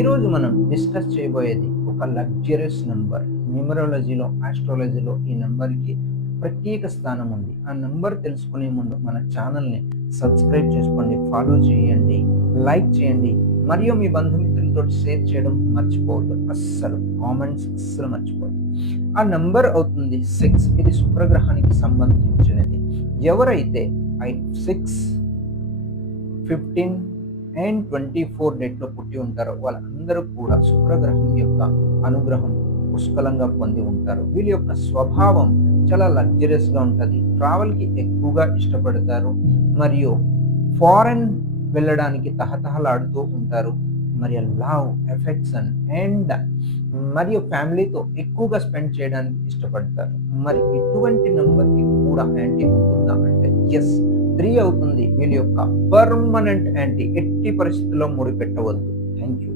ఈరోజు మనం డిస్కస్ చేయబోయేది ఒక లగ్జరియస్ నంబర్. న్యూమరాలజీలో, ఆస్ట్రాలజీలో ఈ నంబర్కి ప్రత్యేక స్థానం ఉంది. ఆ నంబర్ తెలుసుకునే ముందు మన ఛానల్ని సబ్స్క్రైబ్ చేసుకోండి, ఫాలో చేయండి, లైక్ చేయండి, మరియు మీ బంధుమిత్రులతో షేర్ చేయడం మర్చిపోవద్దు. అస్సలు కామెంట్స్ అస్సలు మర్చిపోవద్దు. ఆ నంబర్ అవుతుంది 6. ఇది శుక్రగ్రహానికి సంబంధించినది. ఎవరైతే 6, 15 అండ్ 24 డేట్లో పుట్టి ఉంటారో వాళ్ళందరూ కూడా శుక్రగ్రహం యొక్క అనుగ్రహం పుష్కలంగా పొంది ఉంటారు. వీళ్ళ యొక్క స్వభావం చాలా లగ్జరియస్గా ఉంటుంది. ట్రావెల్కి ఎక్కువగా ఇష్టపడతారు మరియు ఫారెన్ వెళ్ళడానికి తహతహలాడుతూ ఉంటారు. మరి లవ్, ఎఫెక్షన్ అండ్ మరియు ఫ్యామిలీతో ఎక్కువగా స్పెండ్ చేయడానికి ఇష్టపడతారు. మరి ఇటువంటి నెంబర్కి కూడా యాంటీ ఉంటుందా అంటే ఎస్, 3 అవుతుంది వీళ్ళ యొక్క పర్మనెంట్ యాంటీ. ఎట్టి పరిస్థితుల్లో ముడిపెట్టవద్దు. Thank you.